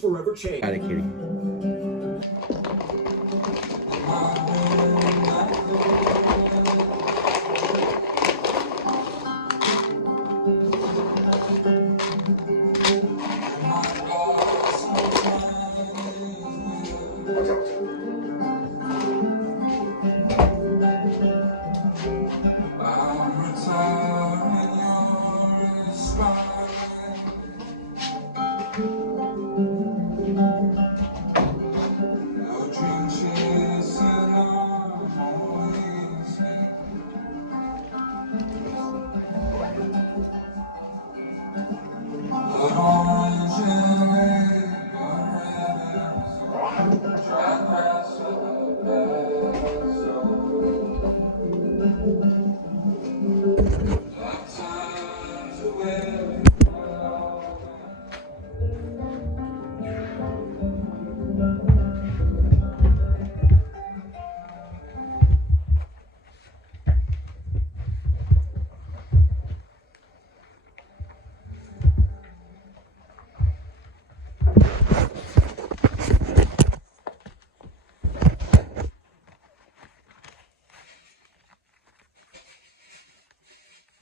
Forever change. Got it, kitty.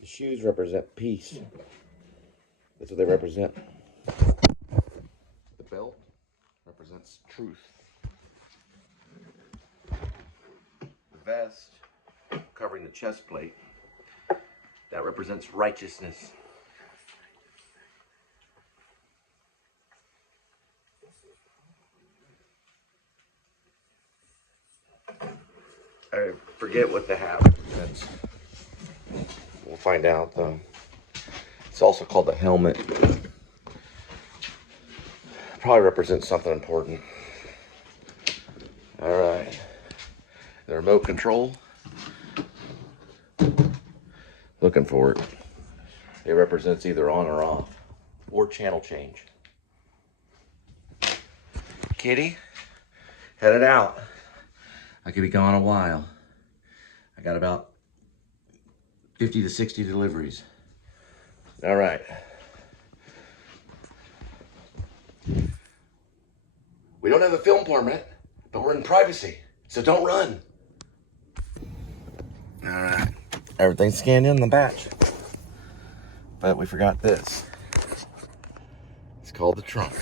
The shoes represent peace. That's what they represent. The belt represents truth. The vest covering the chest plate, that represents righteousness. I forget what the hat represents. We'll find out though. It's also called the helmet. Probably represents something important. All right. The remote control. Looking for it. It represents either on or off, or channel change. Kitty, headed out. I could be gone a while. I got about 50 to 60 deliveries. All right. We don't have a film permit, but we're in privacy, so don't run. All right. Everything's scanned in the batch. But we forgot this. It's called the trunk.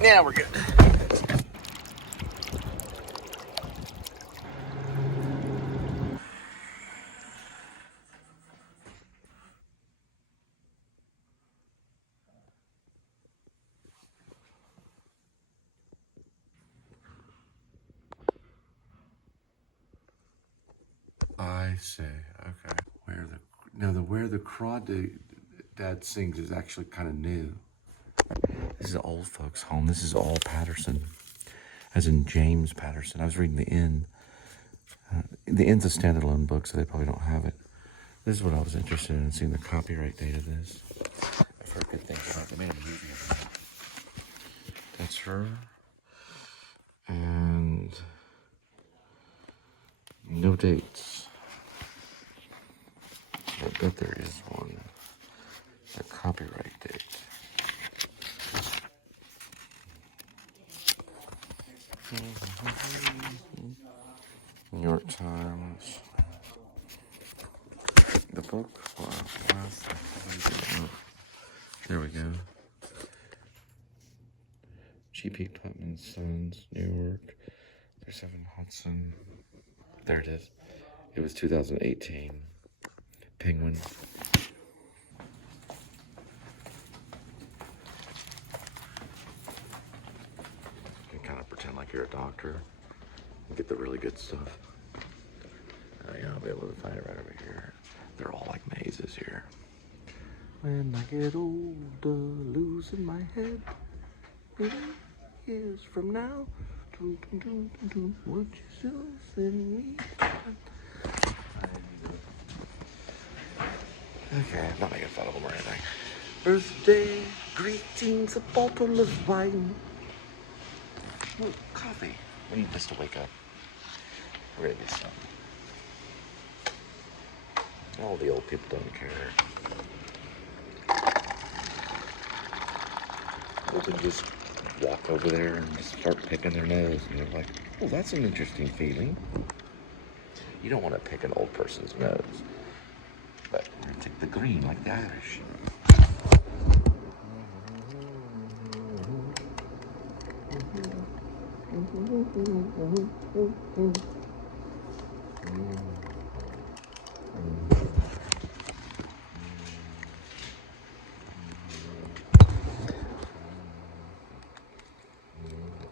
Now we're good. I say, okay. Where the Crawdad sings is actually kind of new. This is an old folks' home. This is all Patterson, as in James Patterson. I was reading The Inn. The Inn's a standalone book, so they probably don't have it. This is what I was interested in, seeing the copyright date of this. I've heard good things about it. They made a movie of it. That's her. And no dates. I bet there is one. A copyright date. New York Times. The book? Wow. There we go. G.P. Putnam's Sons, New York. There's Evan Hudson. There it is. It was 2018. Penguin. You can kind of pretend like you're a doctor and get the really good stuff. Yeah, I'll be able to find it right over here. They're all like mazes here. When I get older, losing my head, 80 years from now, would you still send me? Okay, I'm not making fun of them or anything. Birthday greetings, a bottle of wine. Ooh, coffee. We need this to wake up. We're gonna get some. All the old people don't care. They can just walk over there and just start picking their nose. And you're like, oh, that's an interesting feeling. You don't want to pick an old person's nose. But we're going to take the green like the Irish.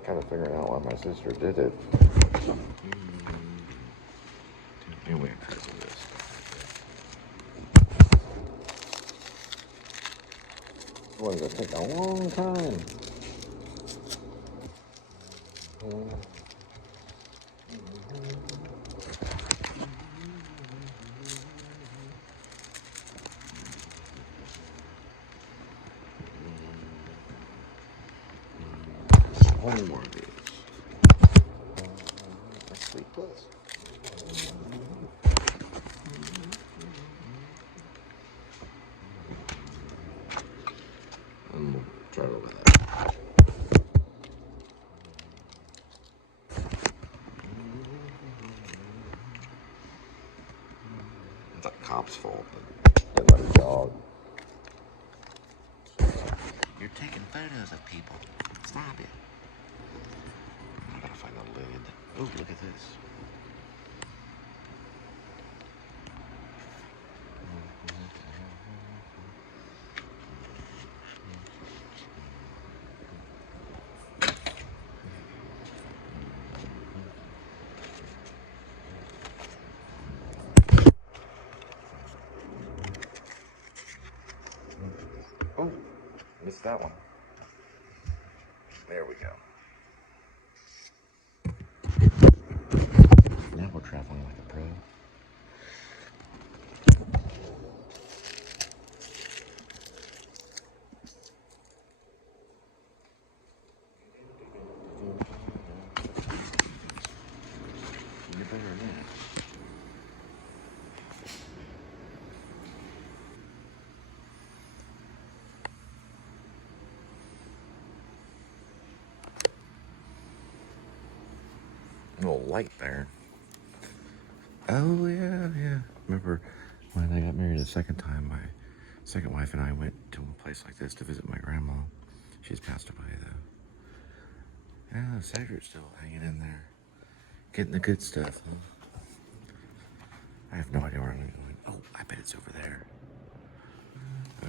Kind of figuring out why my sister did it. Anyway, because of this. Boy, it's gonna take a long time. One more of these. Sweet plus. And we'll try it over that. It's like cop's fault, but they let a dog. You're taking photos of people. Stop it. I gotta find the lid. Oh, look at this. Oh, missed that one. There we go. Now we're traveling like a pro. You're better than that. A little light there. Oh, yeah. Remember when I got married the second time, my second wife and I went to a place like this to visit my grandma. She's passed away, though. Yeah, the cigarette's still hanging in there. Getting the good stuff, huh? I have no idea where I'm going. Oh, I bet it's over there.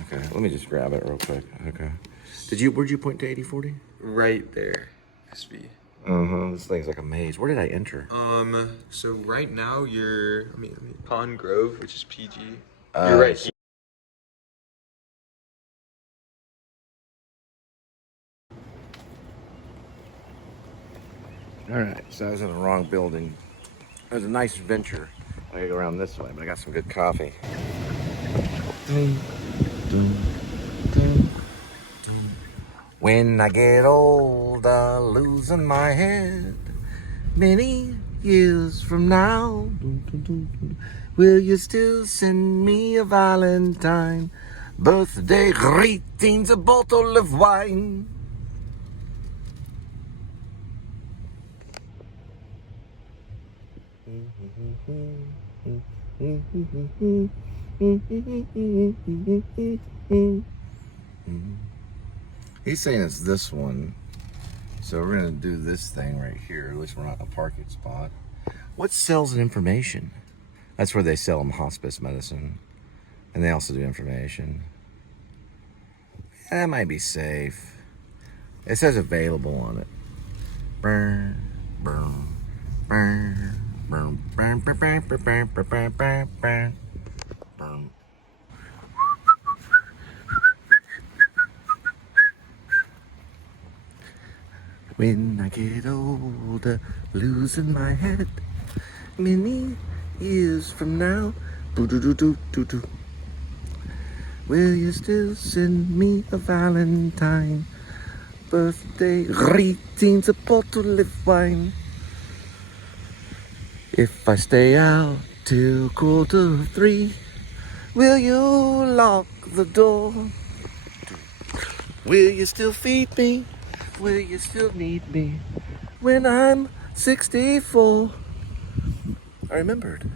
Okay, let me just grab it real quick. Okay. Where'd you point to 8040? Right there, SB. This thing's like a maze. Where did I enter? So right now you're, let me Pond Grove, which is PG. You're right here. Alright, so I was in the wrong building. It was a nice adventure. I gotta go around this way, but I got some good coffee. Dun, dun, dun, dun. When I get older, losing my head, many years from now, dun, dun, dun, dun, will you still send me a Valentine? Birthday greetings, a bottle of wine. He's saying it's this one, so we're gonna do this thing right here. At least we're not in a parking spot. What sells information? That's where they sell them hospice medicine, and they also do information. That might be safe. It says available on it. Burn, burn, burn. Burn, burn, burn, burn, burn, burn, burn, burn, burn, burn. When I get older, losing my head, many years from now, boo-doo-doo-doo-doo-doo, will you still send me a Valentine? Birthday greetings, a bottle of wine. If I stay out till 2:45, Will you lock the door? Will you still feed me? Will you still need me when I'm 64? I remembered.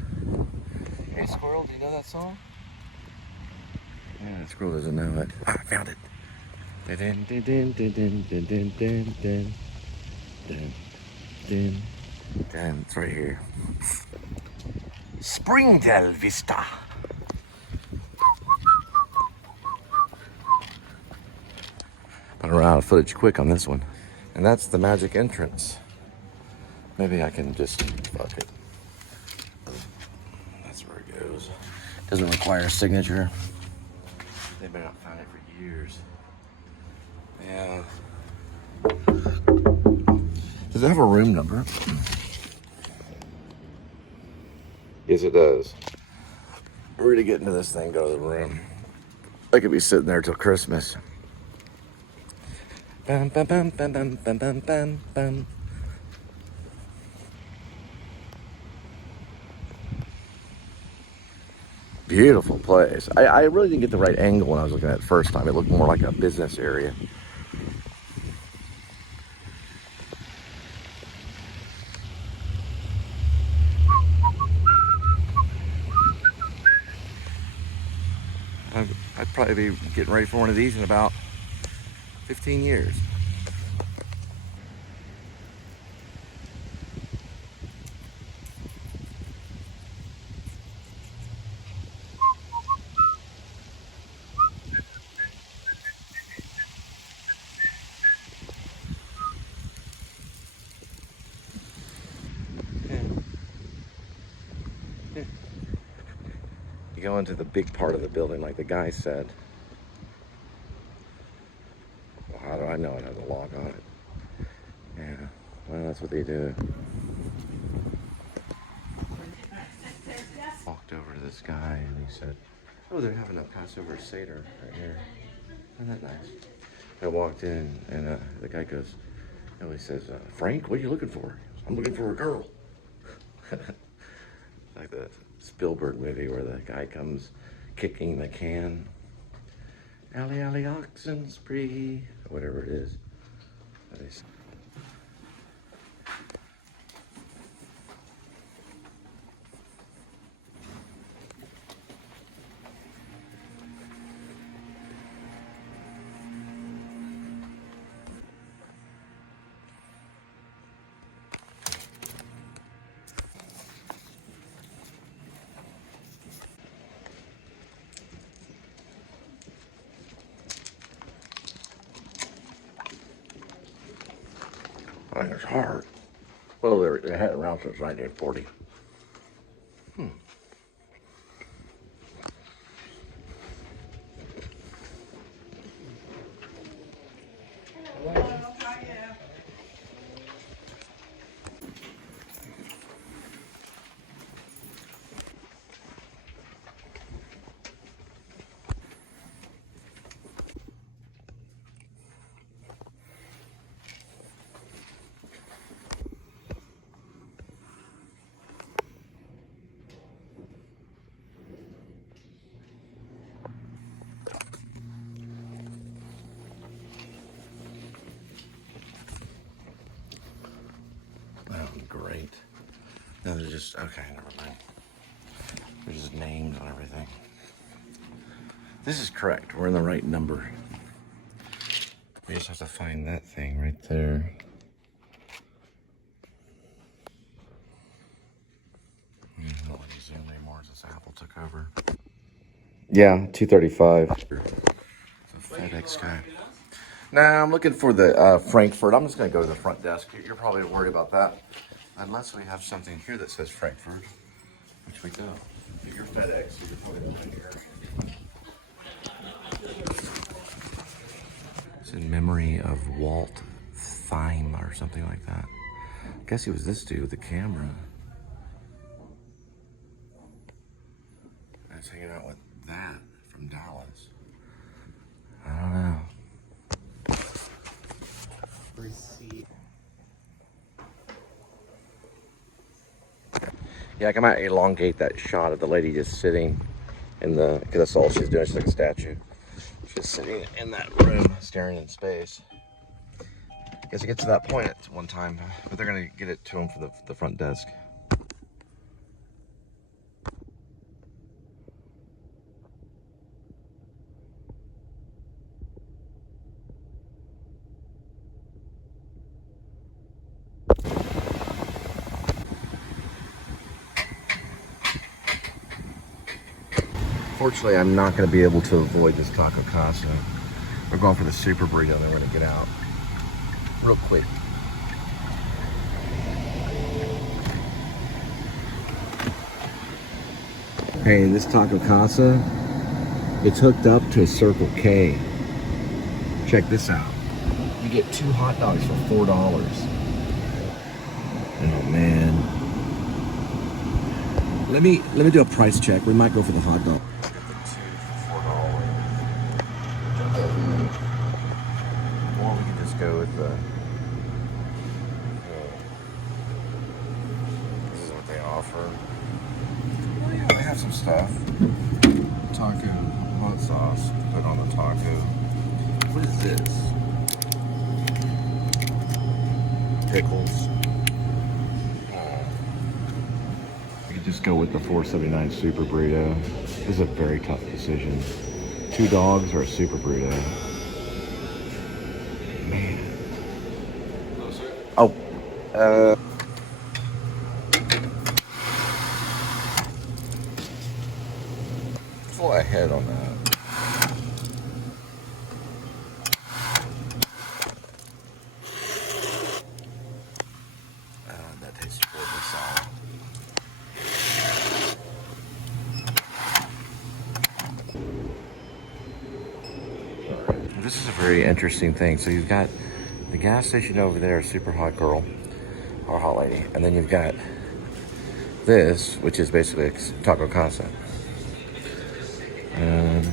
Hey Squirrel, do you know that song? Yeah, Squirrel doesn't know it. Ah, I found it. Dun, dun, dun, dun, dun, dun, dun, dun, dun, dun, dun. Dun, it's right here. Springdale Vista. But I ran out of footage quick on this one. And that's the magic entrance. Maybe I can just fuck it. That's where it goes. Doesn't require a signature. They may not found it for years. Yeah. Does it have a room number? Yes, it does. We're gonna get into this thing, go to the room. I could be sitting there till Christmas. Bum, bum, bum, bum, bum, bum, bum, bum, bum. Beautiful place. I really didn't get the right angle when I was looking at it first time. It looked more like a business area. I'd probably be getting ready for one of these in about 15 years. You go into the big part of the building, like the guy said. Well, how do I know it has a lock on it? Yeah, well, that's what they do. Walked over to this guy and he said, "Oh, they're having a Passover Seder right here. Isn't that nice?" I walked in and the guy goes, he says, "Frank, what are you looking for?" "I'm looking for a girl." Like the Spielberg movie where the guy comes kicking the can. Alley, alley, oxen spree, whatever it is. I think it's hard. Well, they had it around since 1940. Oh, great. No, they're just, okay, never mind. There's just names and everything. This is correct. We're in the right number. We just have to find that thing right there. I don't want to zoom anymore since Apple took over. Yeah, 235. The FedEx guy. Nah, I'm looking for the Frankfurt. I'm just going to go to the front desk. You're probably worried about that. Unless we have something here that says Frankfurt, which we don't. If you're FedEx, you're probably going here. It's in memory of Walt Thyme or something like that. I guess he was this dude with the camera. I was hanging out with that from Dallas. I don't know. Yeah, I might elongate that shot of the lady just sitting because that's all she's doing. She's like a statue. She's sitting in that room, staring in space. I guess it gets to that point at one time, but they're gonna get it to him for the front desk. Fortunately, I'm not going to be able to avoid this Taco Casa. We're going for the super burrito, and then we're going to get out real quick. Hey, this Taco Casa, it's hooked up to CircleK. Check this out. You get 2 hot dogs for $4. Oh man. Let me do a price check. We might go for the hot dog. Or we can just go with the. This is what they offer. Oh yeah, they have some stuff. Taco, hot sauce, put on the taco. What is this? Pickles. We could just go with the $4.79 super burrito. This is a very tough decision. 2 dogs or a super burrito. Man. Oh. Full ahead on that. That tastes horribly sour. This is a very interesting thing. So you've got the gas station over there, super hot girl or hot lady, and then you've got this, which is basically a Taco Casa. And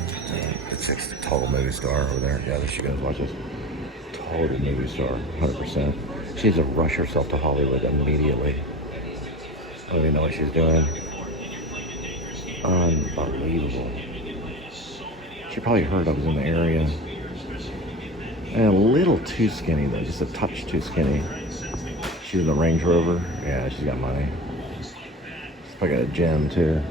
the chick's the total movie star over there. Yeah, there she goes. Watch this. Total movie star, 100%. She needs to rush herself to Hollywood immediately. I don't even know what she's doing. Unbelievable. She probably heard I was in the area. And a little too skinny though, just a touch too skinny. She's in the Range Rover. Yeah, she's got money. She's probably got a gym too.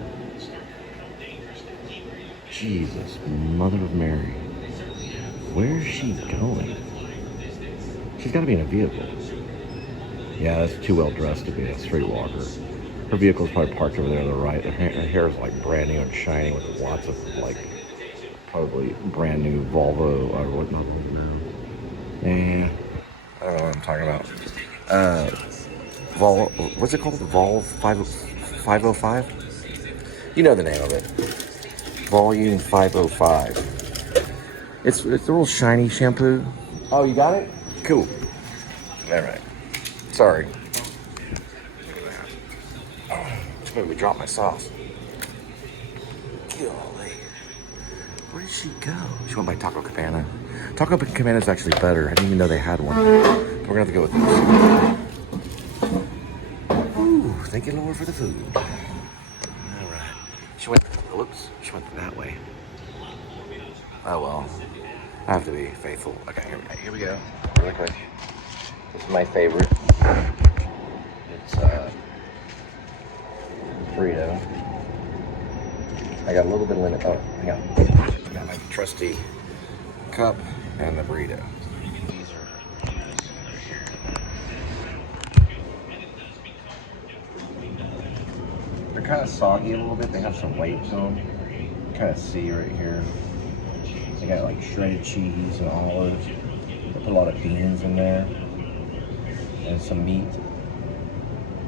Jesus, Mother of Mary. Where's she going? She's got to be in a vehicle. Yeah, that's too well dressed to be a street walker. Her vehicle's probably parked over there on the right. Her hair is like brand new and shiny with lots of like probably brand new Volvo or whatnot. Yeah, I don't know what I'm talking about. What's it called? Vol 505? You know the name of it. Volume 505. It's a little shiny shampoo. Oh, you got it? Cool. All right. Sorry. Oh, just made me drop my sauce. Golly. Where did she go? She went by Taco Cabana. Taco Cabana is actually better. I didn't even know they had one. But we're gonna have to go with this. Ooh, thank you, Lord, for the food. All right. She went that way. Oh well. I have to be faithful. Okay, here we go. Really quick. This is my favorite. It's burrito. I got a little bit of lemon. Oh, hang on. I got my trusty cup and the burrito. They're kind of soggy a little bit. They have some weight to them. You kind of see right here. They got like shredded cheese and olives. They put a lot of beans in there and some meat.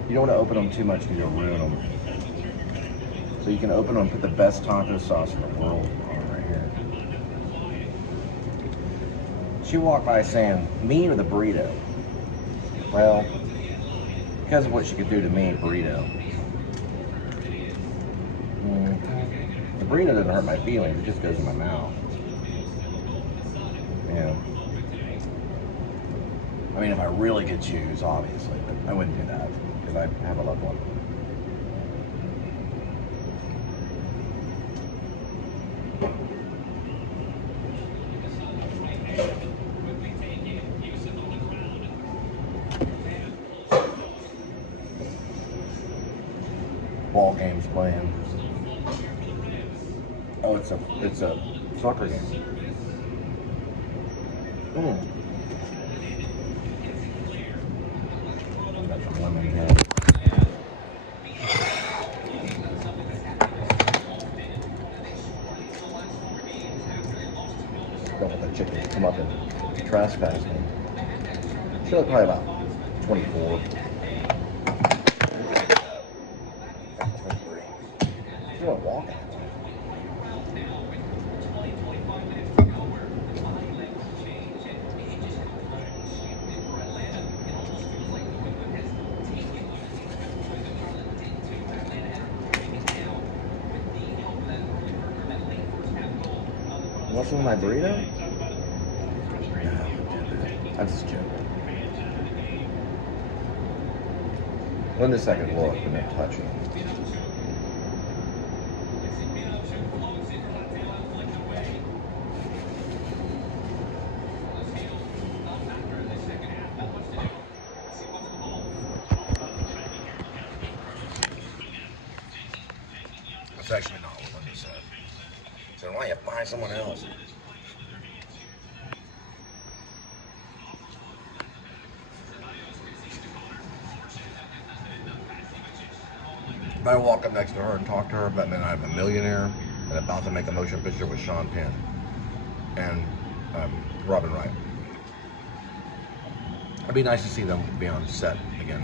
You don't want to open them too much because you'll ruin them. So you can open them and put the best taco sauce in the world on it right here. She walked by saying, "Me or the burrito?" Well, because of what she could do to me, burrito. The burrito doesn't hurt my feelings, it just goes in my mouth. Yeah. I mean, if I really could choose, obviously, but I wouldn't do that because I have a loved one. ball games playing. Oh, it's a soccer game. Got some lemon here. Don't want that chicken to come up and trespass me. Still probably about 24. 23. You want to walk it? You want some of my burrito? No, I'm just joking. One second look and then touch it. That's actually not what Linda said. So why don't you find someone else? If I walk up next to her and talk to her, that means I'm a millionaire and about to make a motion picture with Sean Penn and Robin Wright. It'd be nice to see them be on set again.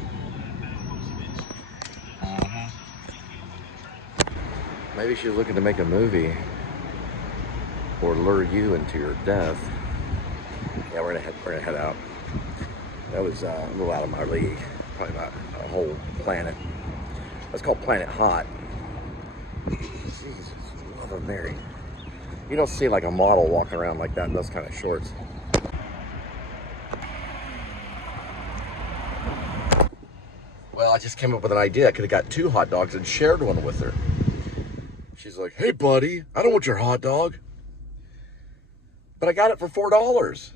Maybe she's looking to make a movie or lure you into your death. Yeah, we're gonna head out. That was a little out of my league. Probably about a whole planet. That's called Planet Hot. Jesus, Mother Mary. You don't see like a model walking around like that in those kind of shorts. Well, I just came up with an idea. I could have got 2 hot dogs and shared one with her. She's like, hey buddy, I don't want your hot dog. But I got it for $4.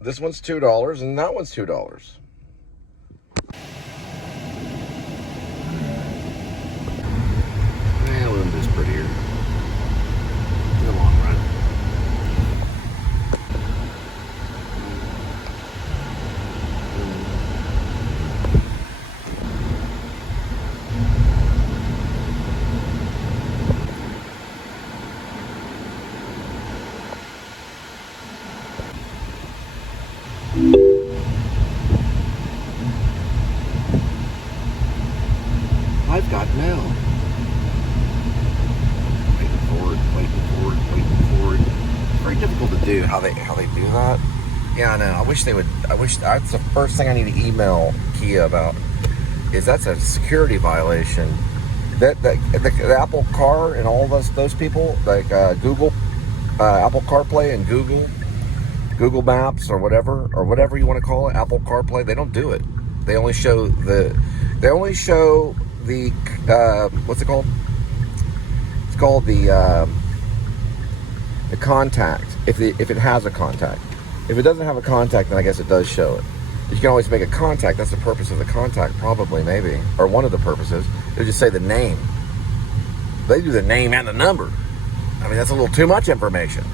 This one's $2 and that one's $2. Yeah, one is prettier. In the long run. I've got mail. Waiting forward. It's very difficult to do how they do that. Yeah, I know. I wish that's the first thing I need to email Kia about. Is that's a security violation. The Apple Car and all those people, like Google, Apple CarPlay and Google Maps or whatever you want to call it, Apple CarPlay, they don't do it. They only show the what's it called? It's called the contact. If it has a contact. If it doesn't have a contact, then I guess it does show it. You can always make a contact. That's the purpose of the contact, probably, maybe, or one of the purposes. They just say the name. They do the name and the number. I mean, that's a little too much information.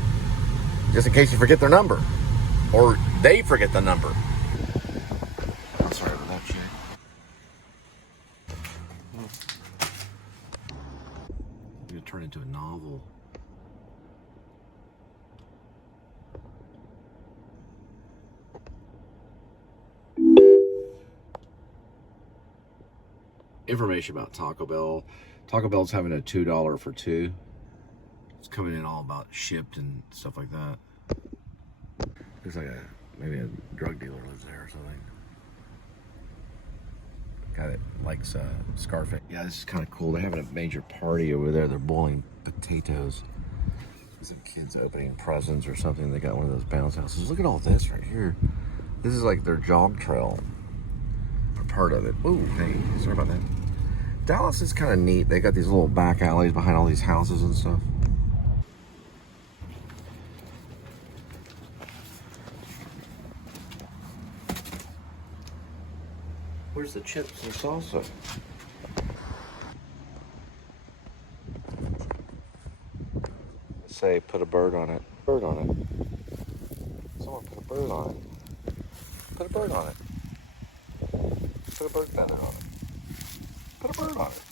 Just in case you forget their number, or they forget the number. I'm sorry about that, chick. I'm gonna turn into a novel. Information about Taco Bell. Taco Bell's having a $2 for 2. It's coming in all about shipped and stuff like that. Looks like maybe a drug dealer lives there or something. Guy that likes Scarface. Yeah, this is kind of cool. They're having a major party over there. They're boiling potatoes. Some kids opening presents or something. They got one of those bounce houses. Look at all this right here. This is like their jog trail. Or part of it. Ooh, hey, sorry about that. Dallas is kind of neat. They got these little back alleys behind all these houses and stuff. Where's the chips and salsa? say put a bird on it. Bird on it. Someone put a bird on it. Put a bird on it. Put a bird feather on it. Put a bird on it.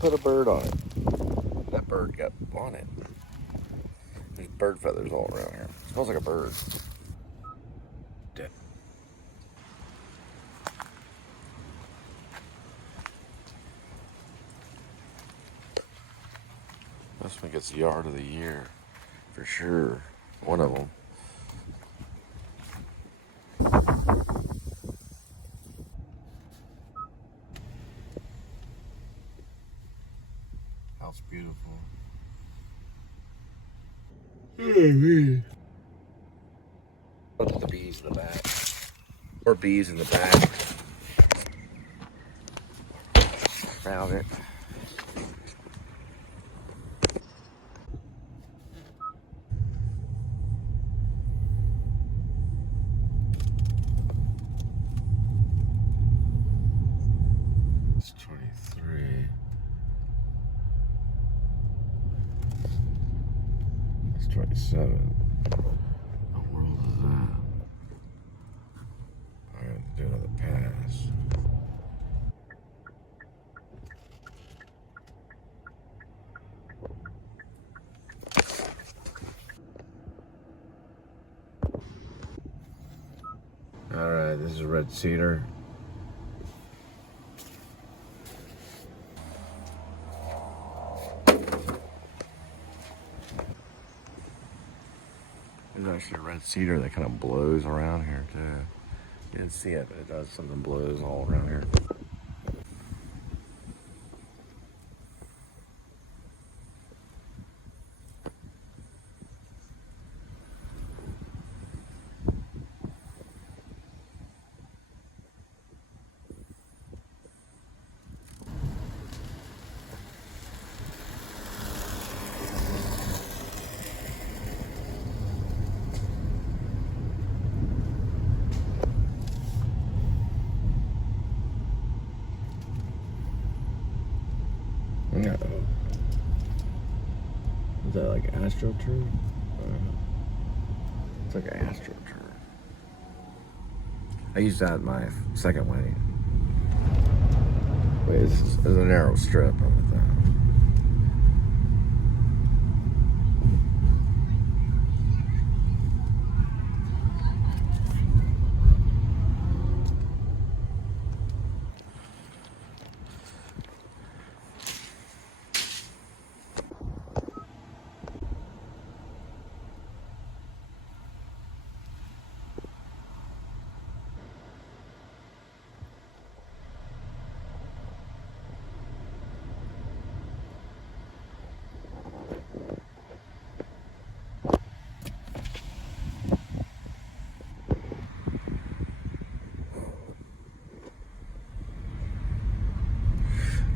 Put a bird on it. That bird got on it. There's bird feathers all around here. It smells like a bird. Dead. This one gets yard of the year. For sure. One of them. House beautiful. Look at the bees in the back. More bees in the back. Found it. It's 23. It's 27. What world is that? I gotta do another pass. Alright, this is red cedar. There's actually a red cedar that kind of blows around here too. You didn't see it, but it does. Something blows all around here. No. Is that like AstroTurf? It's like an AstroTurf. I used that in my second wedding. Wait, this is a narrow strip of it though.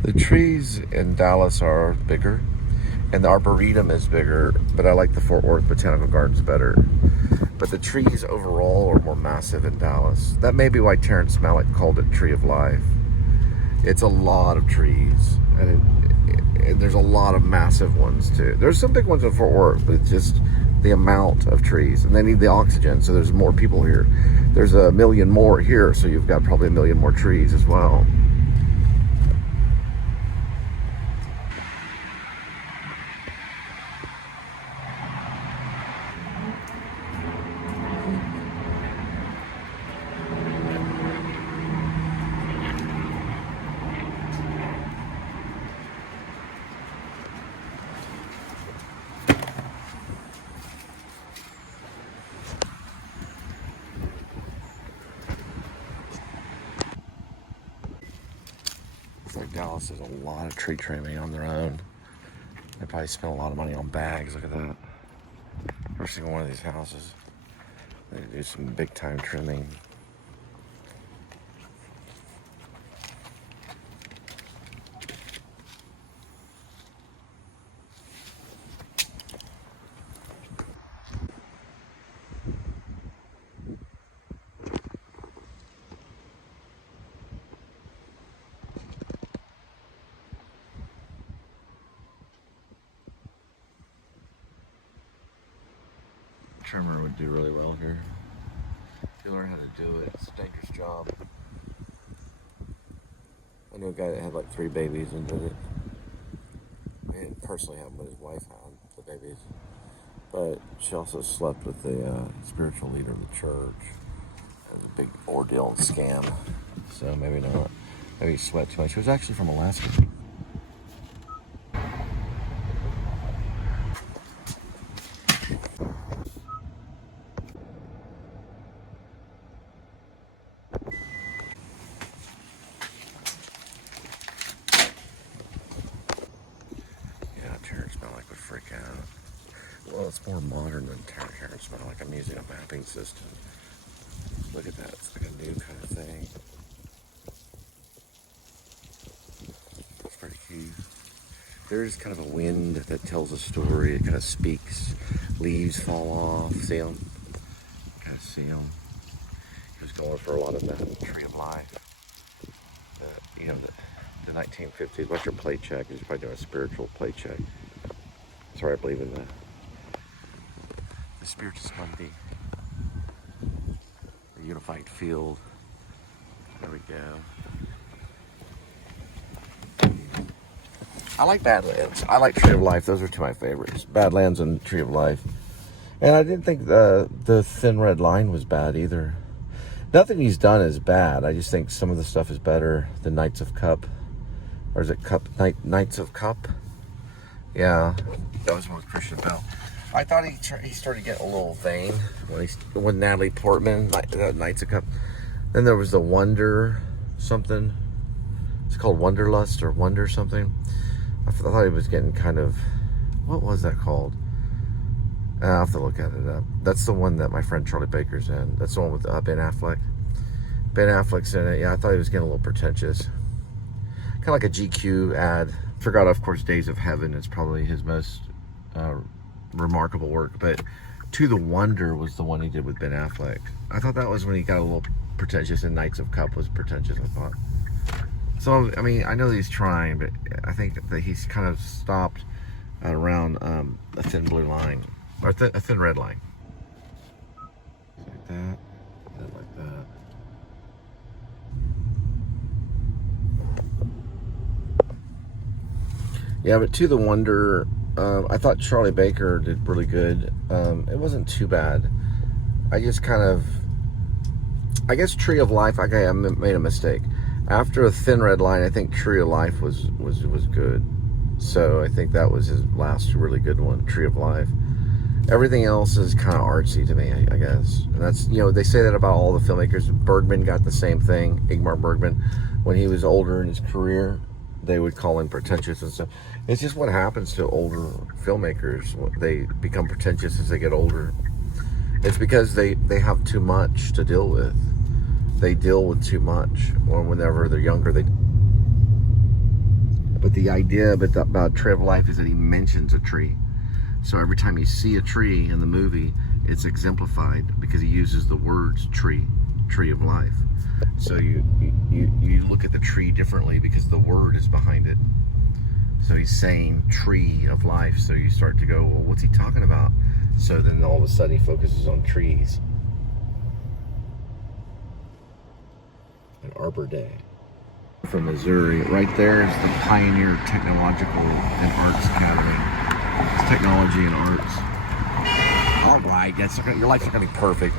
The trees in Dallas are bigger, and the Arboretum is bigger, but I like the Fort Worth Botanical Gardens better. But the trees overall are more massive in Dallas. That may be why Terrence Malick called it Tree of Life. It's a lot of trees, and there's a lot of massive ones too. There's some big ones in Fort Worth, but it's just the amount of trees, and they need the oxygen, so there's more people here. There's 1 million more here, so you've got probably 1 million more trees as well. Dallas does a lot of tree trimming on their own. They probably spend a lot of money on bags. Look at that. Every single one of these houses, they do some big time trimming. trimmer would do really well here. If you learn how to do it, it's a dangerous job. I know a guy that had like 3 babies and did it. I didn't personally have them, but his wife had the babies. But she also slept with the spiritual leader of the church. It was a big ordeal and scam. So maybe not. Maybe he sweat too much. She was actually from Alaska. Well, it's more modern than Terran smell. Like I'm using a mapping system. Look at that. It's like a new kind of thing. It's pretty cute. There's kind of a wind that tells a story. It kind of speaks. Leaves fall off. See them? Kind of see them. He was going for a lot of that tree of life. You know, the 1950s. What's your play check? He's probably doing a spiritual play check. Sorry, I believe in that. The Spiritus Mundi, the unified field. There we go. I like Badlands. I like Tree of Life. Those are two of my favorites. Badlands and Tree of Life. And I didn't think the Thin Red Line was bad either. Nothing he's done is bad. I just think some of the stuff is better than Knights of Cup. Or is it Knights of Cup? Yeah, that was one with Christian Bale. I thought he started getting a little vain when Natalie Portman, Knights of Cup. Then there was the Wonder something. It's called Wonderlust or Wonder something. I thought he was getting kind of, what was that called? I'll have to look at it up. That's the one that my friend Charlie Baker's in. That's the one with Ben Affleck. Ben Affleck's in it. Yeah, I thought he was getting a little pretentious. Kind of like a GQ ad. Forgot, of course, Days of Heaven is probably his most remarkable work, but To the Wonder was the one he did with Ben Affleck. I thought that was when he got a little pretentious, and Knights of Cup was pretentious, I thought. So, I mean, I know he's trying, but I think that he's kind of stopped at around a thin blue line, or a thin red line. Like that, and like that. Yeah, but To the Wonder, I thought Charlie Baker did really good. It wasn't too bad. I just kind of, I guess Tree of Life, okay, I made a mistake. After a Thin Red Line, I think Tree of Life was good. So I think that was his last really good one, Tree of Life. Everything else is kind of artsy to me, I guess. And that's, you know, they say that about all the filmmakers. Bergman got the same thing, Ingmar Bergman. When he was older in his career, they would call him pretentious and stuff. It's just what happens to older filmmakers. They become pretentious as they get older. It's because they have too much to deal with. They deal with too much. Or whenever they're younger, they... But the idea about Tree of Life is that he mentions a tree. So every time you see a tree in the movie, it's exemplified because he uses the words tree of life. So you look at the tree differently because the word is behind it. So he's saying tree of life. So you start to go, well, what's he talking about? So then all of a sudden he focuses on trees. An Arbor Day. From Missouri, right there is the Pioneer Technological and Arts Academy. It's technology and arts. All right, your life's not gonna be perfect.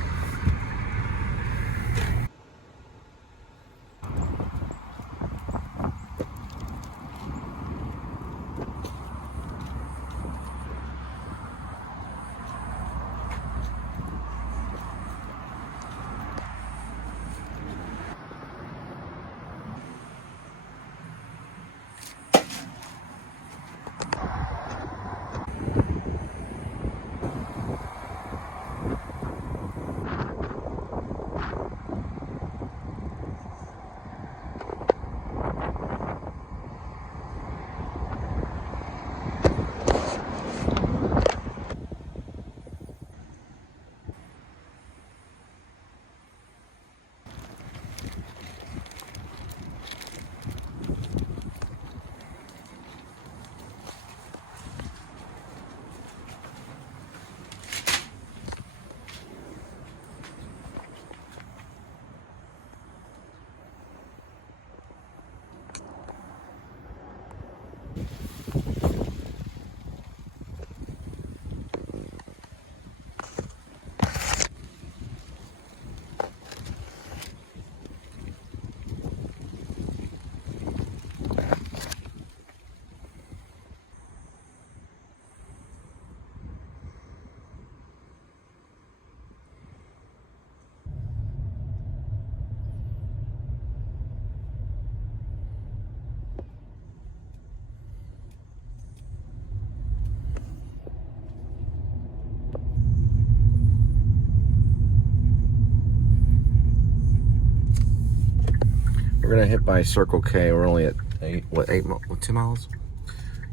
We're gonna hit by CircleK. We're only at 2 miles?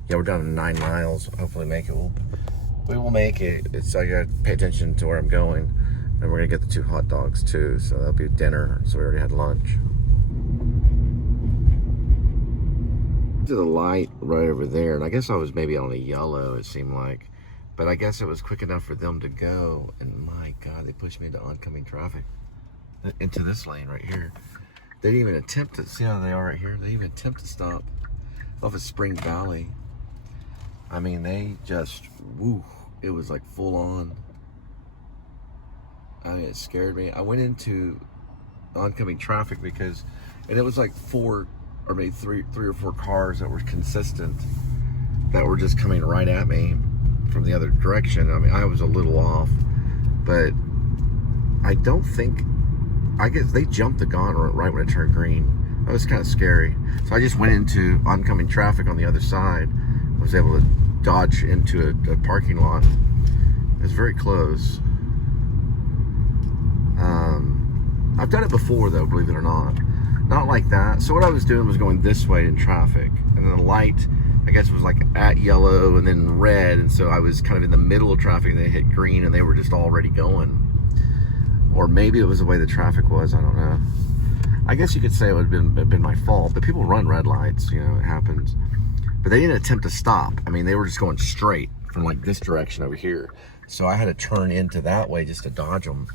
Yeah, we're down to 9 miles. Hopefully make it. We will make it. I gotta pay attention to where I'm going. And we're gonna get the 2 hot dogs too. So that'll be dinner. So we already had lunch. To the light right over there. And I guess I was maybe on a yellow, it seemed like. But I guess it was quick enough for them to go. And my God, they pushed me into oncoming traffic. Into this lane right here. They didn't even attempt to, see how they are right here? They didn't even attempt to stop off of Spring Valley. I mean, they just, woo, it was like full on. I mean, it scared me. I went into oncoming traffic because, and it was like 4 or maybe three or 4 cars that were consistent that were just coming right at me from the other direction. I mean, I was a little off, but I don't think, I guess they jumped the gun right when it turned green. That was kind of scary. So I just went into oncoming traffic on the other side. I was able to dodge into a parking lot. It was very close. I've done it before though, believe it or not. Not like that. So what I was doing was going this way in traffic. And then the light, I guess, was like at yellow and then red. And so I was kind of in the middle of traffic and they hit green and they were just already going. Or maybe it was the way the traffic was, I don't know. I guess you could say it would have been my fault, but people run red lights, you know, it happens. But they didn't attempt to stop. I mean, they were just going straight from like this direction over here. So I had to turn into that way just to dodge them.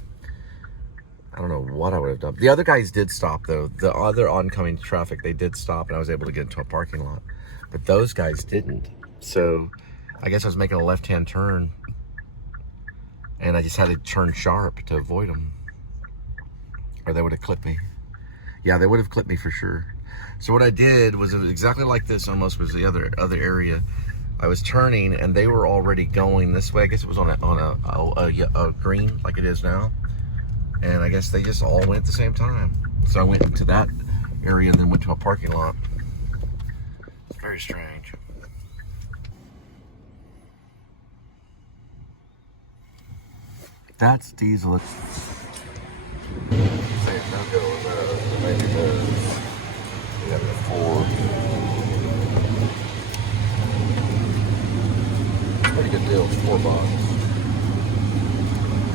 I don't know what I would have done. The other guys did stop though. The other oncoming traffic, they did stop and I was able to get into a parking lot. But those guys didn't. So I guess I was making a left-hand turn and I just had to turn sharp to avoid them. Or they would have clipped me. Yeah, they would have clipped me for sure. So what I did was, it was exactly like this almost was the other area. I was turning and they were already going this way. I guess it was on a green like it is now. And I guess they just all went at the same time. So I went into that area and then went to a parking lot. It's very strange. That's diesel. Say no go with those, but maybe those. We have the 4. Pretty good deal, $4.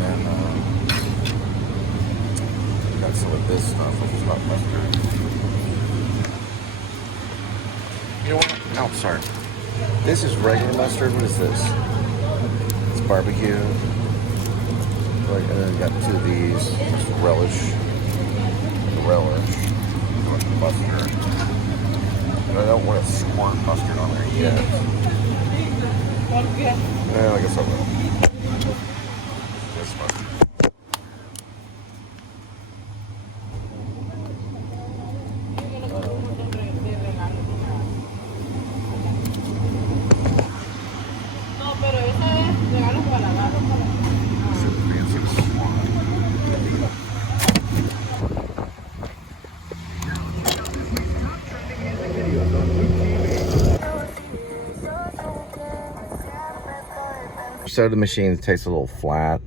And got some of this stuff, which is not mustard. You know what? Oh, sorry. This is regular mustard. What is this? It's barbecue. Right, and then we got 2 of these. It's relish. Mustard. And I don't want to squirt mustard on there yet. Well, I guess I will. This mustard. Soda machine tastes a little flat.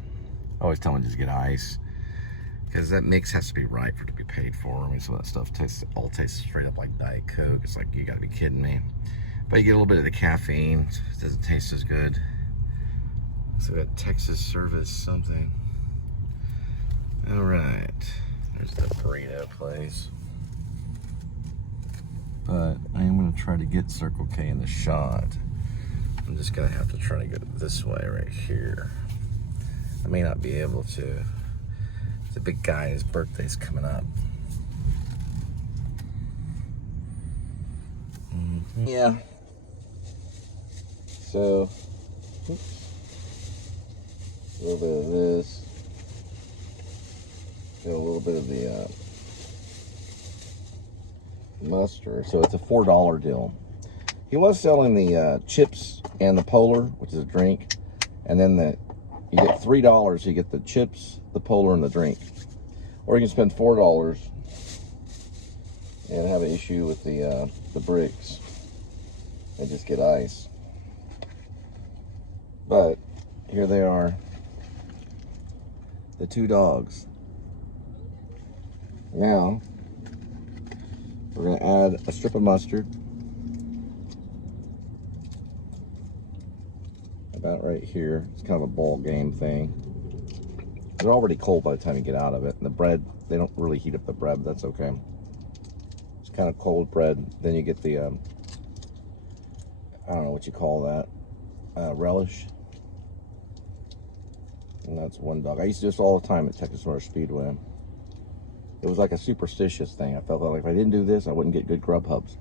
I always tell them just get ice, because that mix has to be right for it to be paid for. I mean, some of that stuff tastes straight up like Diet Coke. It's like, you gotta be kidding me. But you get a little bit of the caffeine. It doesn't taste as good. So we got Texas service something. All right, there's the burrito place. But I am gonna try to get CircleK in the shot. I'm just gonna have to try to go this way right here. I may not be able to. The big guy, his birthday's coming up. Yeah. So, a little bit of this. Got a little bit of the mustard. So it's a $4 deal. He was selling the chips and the Polar, which is a drink, and then you get $3. You get the chips, the Polar, and the drink. Or you can spend $4 and have an issue with the bricks and just get ice. But here they are, the 2 dogs. Now, We're gonna add a strip of mustard. About right here. It's kind of a ball game thing. They're already cold by the time you get out of it. And the bread, they don't really heat up the bread, but that's okay. It's kind of cold bread. Then you get the, I don't know what you call that, relish. And that's one dog. I used to do this all the time at Texas Motor Speedway. It was like a superstitious thing. I felt like if I didn't do this, I wouldn't get good grub hubs.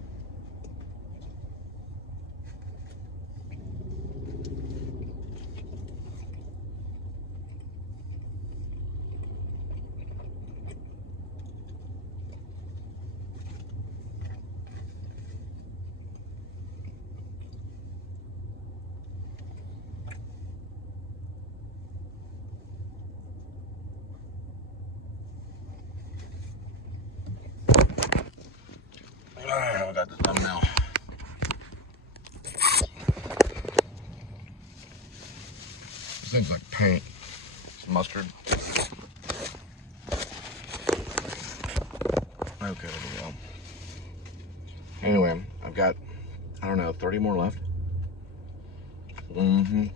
I got this done now. This thing's like paint. It's mustard. Okay, there we go. Anyway, I've got, I don't know, 30 more left. Mm-hmm.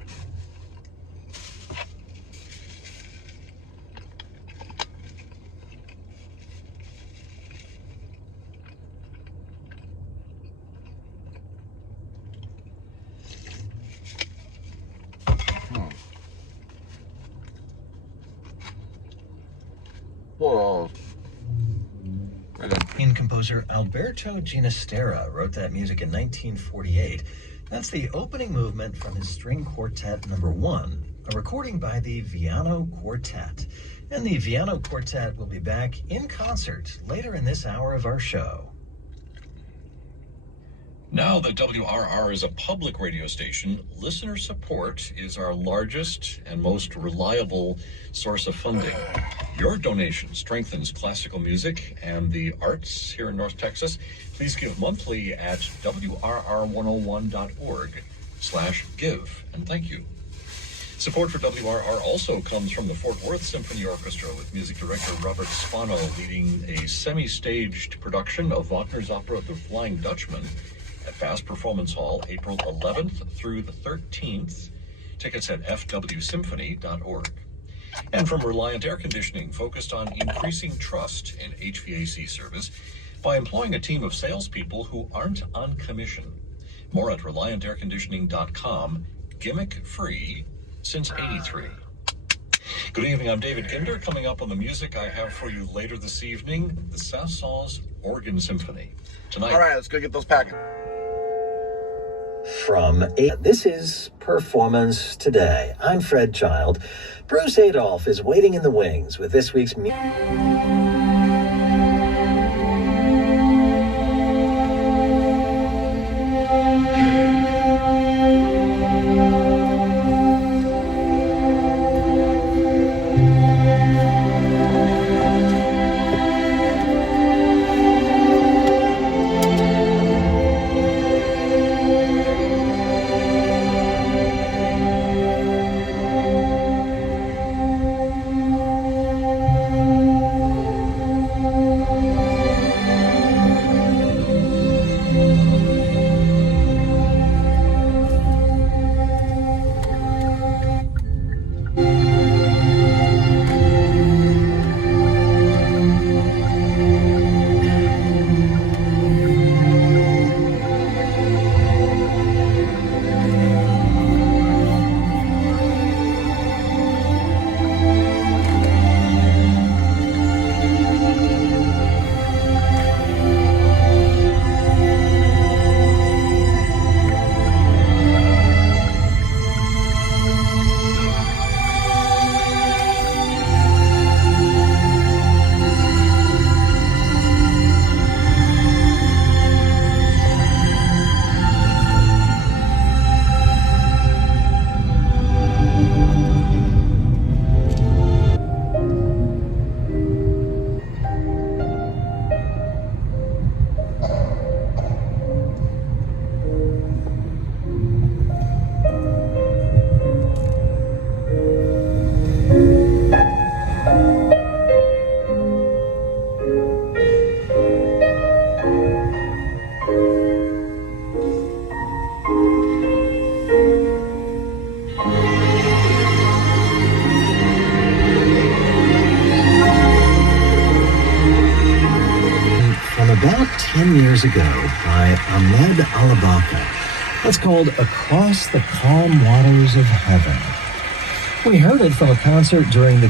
Whoa. Composer Alberto Ginastera wrote that music in 1948. That's the opening movement from his string quartet number 1, a recording by the Viano Quartet. And the Viano Quartet will be back in concert later in this hour of our show. Now that WRR is a public radio station, listener support is our largest and most reliable source of funding. Your donation strengthens classical music and the arts here in North Texas. Please give monthly at WRR101.org/give, and thank you. Support for WRR also comes from the Fort Worth Symphony Orchestra, with music director Robert Spano leading a semi-staged production of Wagner's opera The Flying Dutchman at Fast Performance Hall, April 11th through the 13th. Tickets at fwsymphony.org. And from Reliant Air Conditioning, focused on increasing trust in HVAC service by employing a team of salespeople who aren't on commission. More at ReliantAirConditioning.com, gimmick-free since '83. Good evening, I'm David Ginder. Coming up on the music I have for you later this evening, the Saint-Saëns Organ Symphony. Tonight. All right, let's go get those packets. This is Performance Today. I'm Fred Child. Bruce Adolph is waiting in the wings with this week's about 10 years ago by Ahmed Alabaka. It's called Across the Calm Waters of Heaven. We heard it from a concert during the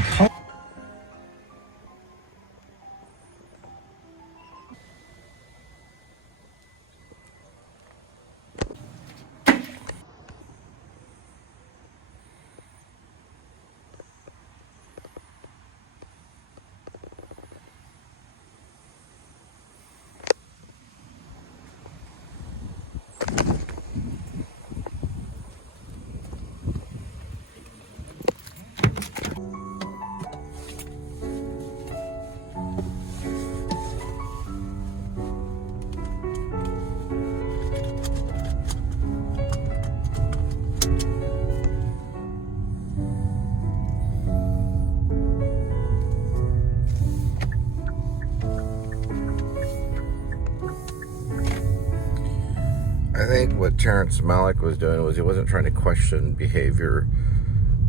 I think what Terrence Malick was doing was he wasn't trying to question behavior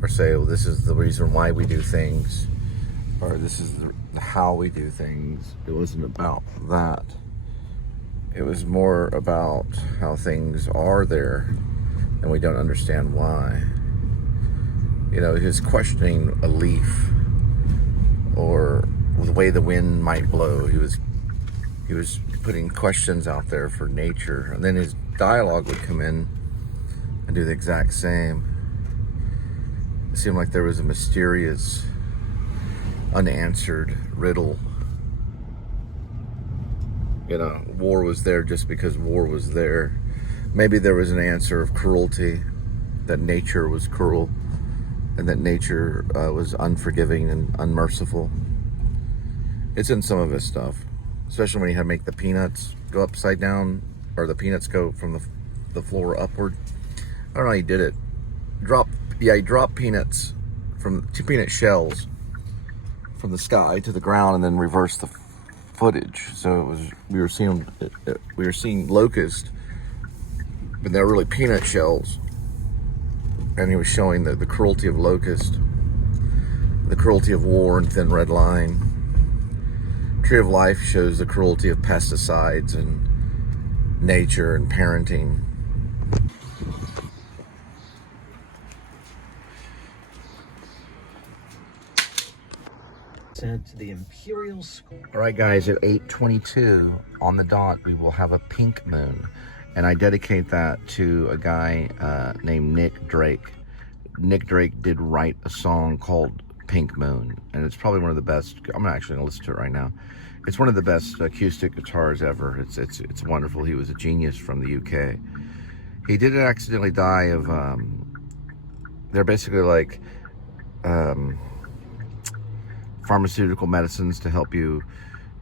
or say, well, this is the reason why we do things, or this is how we do things. It wasn't about that. It was more about how things are there and we don't understand why. You know, his questioning a leaf or the way the wind might blow. He was putting questions out there for nature, and then his dialogue would come in and do the exact same. It seemed like there was a mysterious, unanswered riddle. You know, war was there just because war was there. Maybe there was an answer of cruelty, that nature was cruel, and that nature was unforgiving and unmerciful. It's in some of his stuff, especially when he had to make the peanuts go upside down, or the peanuts go from the floor upward. I don't know how he did it. He dropped peanuts from 2 peanut shells from the sky to the ground, and then reversed the footage. So it was we were seeing locust, but they're really peanut shells. And he was showing the cruelty of locust, the cruelty of war and Thin Red Line. Tree of Life shows the cruelty of pesticides and nature and parenting. sent to the Imperial School. All right, guys, at 8:22 on the dot, we will have a pink moon. And I dedicate that to a guy named Nick Drake. Nick Drake did write a song called Pink Moon, and it's probably one of the best. I'm actually gonna listen to it right now. It's one of the best acoustic guitars ever. It's wonderful. He was a genius from the UK. He did accidentally die of, they're basically like pharmaceutical medicines to help you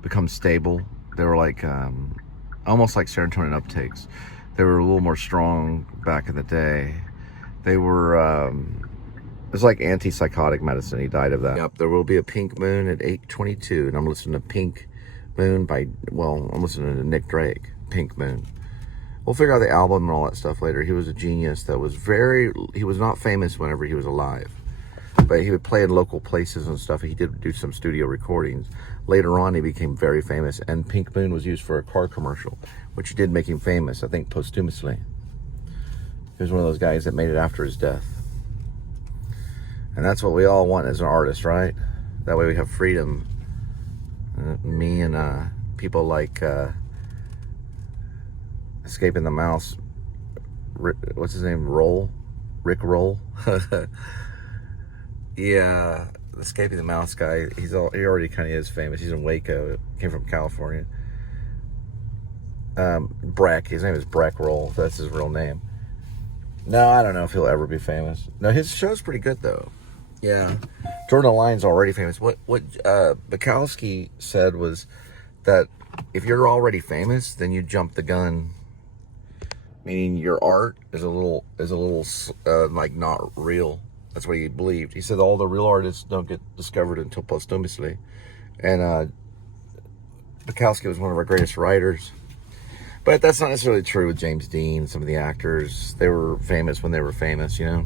become stable. They were like, almost like serotonin uptakes. They were a little more strong back in the day. They were, it was like antipsychotic medicine. He died of that. Yep, there will be a pink moon at 8:22, and I'm listening to Pink Moon I'm listening to Nick Drake, Pink Moon. We'll figure out the album and all that stuff later. He was a genius that was he was not famous whenever he was alive, but he would play in local places and stuff. He did do some studio recordings. Later on, he became very famous, and Pink Moon was used for a car commercial, which did make him famous, I think, posthumously. He was one of those guys that made it after his death. And that's what we all want as an artist, right? That way we have freedom. Me and people like Escaping the Mouse, what's his name, Rick Roll. Yeah, Escaping the Mouse guy, he already kind of is famous. He's in Waco, came from California. Breck, his name is Breck Roll, that's his real name. No, I don't know if he'll ever be famous. No, his show's pretty good though. Yeah, Jordan Lyon's already famous. What Bukowski said was that if you're already famous, then you jump the gun. Meaning your art is a little like not real. That's what he believed. He said all the real artists don't get discovered until posthumously. And Bukowski was one of our greatest writers. But that's not necessarily true with James Dean, some of the actors. They were famous when they were famous, you know.